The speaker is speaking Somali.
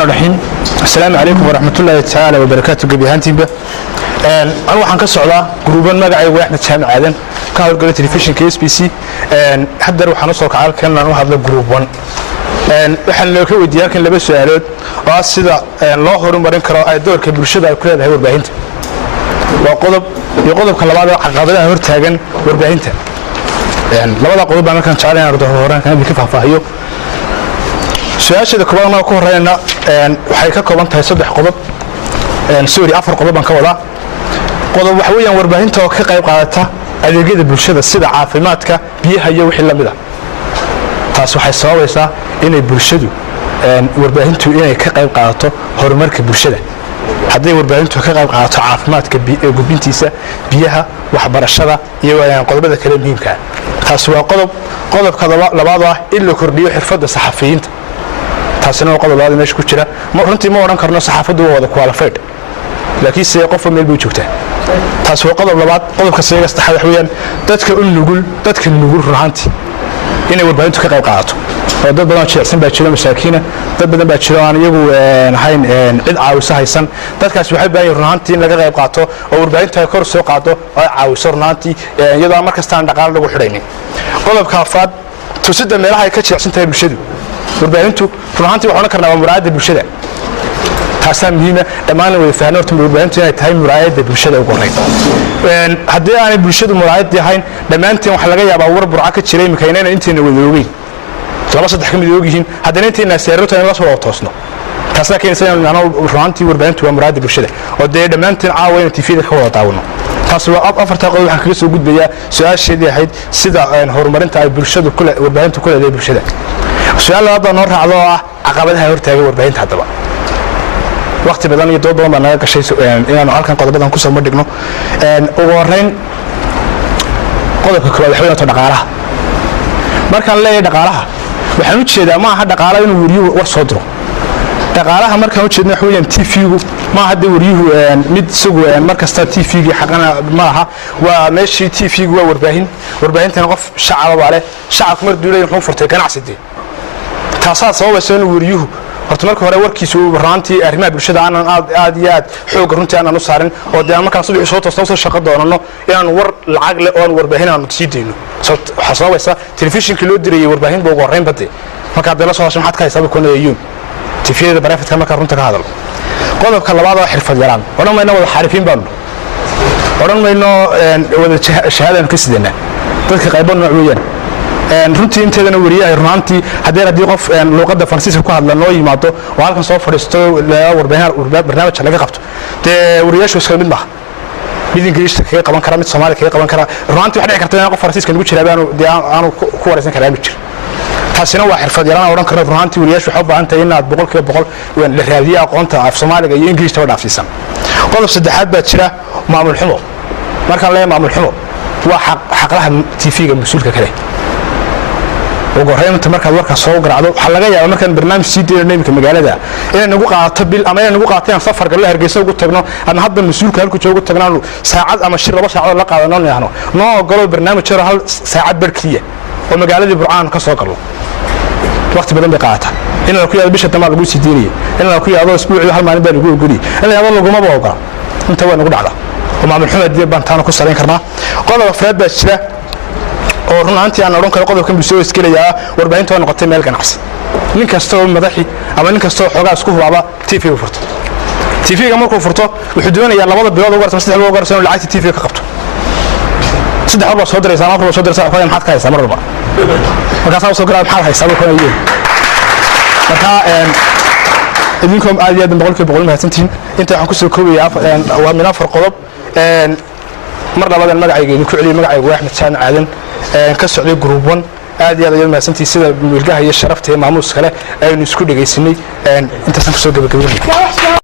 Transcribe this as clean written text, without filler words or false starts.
الرحيم السلام عليكم ورحمة الله تعالى وبركاته جبهانتيبا أنا waxaan ka socdaa gruuban magacaygu Axmed Jaamac Aadan ka howlgala telefishinka SBC hadda waxaan u soo kacay kan u hadla gruuban waxaan loo ka weydiiyay kan laba su'aalood oo sida loo horumarin karo ay doorka bulshada ay ku leedahay warbaahinta waa qodobka labaad ee caqabadaha hortaagan warbaahinta labada qodob baan kan jeclaan ardo horaan kan ka faahfaahiyo su'aashada koowaad ku horeeyna waxay ka kooban tahay saddex qodob afar qodob baan ka wadaa qodob waxa weeyaan warbaahinta oo ka qayb qaadata adeegyada bulshada sida caafimaadka biyaha iyo wixii la mid ah taas waxay sababaysaa inay bulshadu warbaahintu inay ka qayb qaadato horumarka bulshada haddii warbaahintu ka qayb qaadato caafimaadka gudbintiisa biyaha waxbarashada iyo qodobada kale muhiimka ah taas waa qodobka labaad ah in la kordhiyo xirfadda saxafiyiinta taasina waa qodob labaad meesha ku jira runtii ma oran karno saxaafaddu wada qualified laakiin si qof meel buu joogtaa taas waa qodob labaad qodobka saddexaad waxa weeyaan dadka nugul ruuxanti inay warbaahintu ka qayb qaadato oo dad badan jecsan baa jira masaakiina dad badan baa jira aan iyagu ahayn cid caawisa haysan dadkaas waxay baahan ruuxanti in laga qayb qaato oo warbaahintu ay kor soo qaado oo caawiso ruuxanti iyadoo markastaan dhaqaale lagu xidhaynin qodobka afraad tusida meelaha ay ka jecsan tahay bulshadu warbaahintu ruuxanti waxaan karnaa waa muraayada bulshada taasna muhiima dhammaan wada fahanto warbaahintu inay tahay muraayada bulshada ugu horeyn haddii aanay bulshadu muraayad yahayn dhammaanteen waxa laga yaabaa war burca ka jiray imikaynayna inteena wada ogeyn laba saddex ka mid ogyihiin haddana inteena seerto in la soo toosno taasna keenaysa in ruuxanti warbaahintu waa muraayada bulshada oo dhammaanteen caawayna TV-da ka wada daawano taas waa afarta qodob waxaan kaga soo gudbayaa su'aasheedii ahayd sida horumarinta ay bulshadu warbaahintu ku leedahay bulshada su'aal labaad noo raacdo ah caqabadaha hortaagan warbaahinta hadaba waqti badan iyo dood badan baan naga gashay inaanu halkan qodobadan ku soo madhigno ugu horeyn qodobka koowaad waxa weeyaan dhaqaalaha markaan leeyahay dhaqaalaha waxaan u jeedaa ma aha dhaqaalaha inuu wariyuhu war soo diro dhaqaalaha markaan u jeedno waxa weeyaan TV-gu ma hadda wariyuhu mid isagu markasta TV-ga xaqana ma aha waa meeshii TV-gu waa warbaahintana qof shacab leh shacabku mar duulay wuxuu furtay ganacsi taasaa sababaysa in wariyuhu horta marka hore warkiisu raantii arrimaha bulshada aan aad iyo aad xoog runtii aan u saarin oo dee markaan subax soo toosno soo shaqo doonano inaan war lacag leh oo warbaahin aan sii deyno waxa sababaysa telefishinka loo dirayay warbaahin buu ugu horeyn badde marka dee la soo maxaad ka haysaa koonayeen TV-da barafidka marka runta ka hadal qodobka labaad waa xirfad yaraan oran mayno wada xarifiin baan oran mayno wada shahaadaan ka sidana dadka qaybo nooc weeyaan runtii inteedana wariyahay runaantii haddii qof luqadda Faransiiska ku hadla noo yimaado oo halkan soo fadhiisto barnaamij laga qabto dee wariyaashu iska mid maaha mid Ingiriiska kaga qaban kara mid Soomaali kaga qaban kara runaantii waxa dhici karta in qof Faransiiska nagu jiraabaan aanu ku waraysan karaa jir taasina waa xirfad yaraan oran karno runaantii wariyaashu waxay u baahan tahay inaad 100% la raadiyo aqoonta af Soomaaliga iyo Ingiriiska wada dhaafsiisan qodob saddexaad baa jira maamul xumo markaan leeyahay maamul xumo waa xaqlaha TV-ga mas'uulka kale ugu horeynta markaad warka soo garaacdo waxa laga yaabaa markaan barnaamij sii deynayno imika magaalada inay nagu qaato bil ama inay nagu qaataan safar gal Hargeysa ugu tagno ama hadda mas'uulka halku joogo tagnaan saacad ama shir laba saacadood la qaadano yaano noo ogolo barnaamij jiro hal saacad barkiya oo magaaladii Burcaan ka soo galo waqti badan bay qaataa in la ku yaado bisha tamaad lagu sii deynay in la ku yaado isbuucii hal maalin baa lagu ogoli in la yaado laguma booga inta waa nagu dhacda oo maamul xumeed baan taana ku sareyn karnaa qodob afraad baa jira oo runaantii aan oran karo qodobkan bulshada iskaleeyaa warbaahinta noqotay meel ganacsi nin kasta oo madaxi ama nin kasta oo xogaa isku hubaaba TV-ga furto TV-ga markuu furto wuxuu doonayaa labada bilood ugu saddex bilood ugu inuu lacagta TV-ga ka qabto saddex walba soo diraysaa afar soo diraysaa waxay maxaad ka haysaa mar walba markaas soo garaa maxaad haysaa markaa iyo marka idinkum aad iyo aad boqolkiiba mahadsantiin inta waxaan ku soo koobayaa waa min afar qodob mar labadan magacayga ku celiyay magacayga Axmed Jaamac Aadan ka socday group 1 aad iyo aad mahadsantii sida milgaha iyo sharafta maamuuska leh aynu isku dhageysanay intaas ku soo gabagabeeyay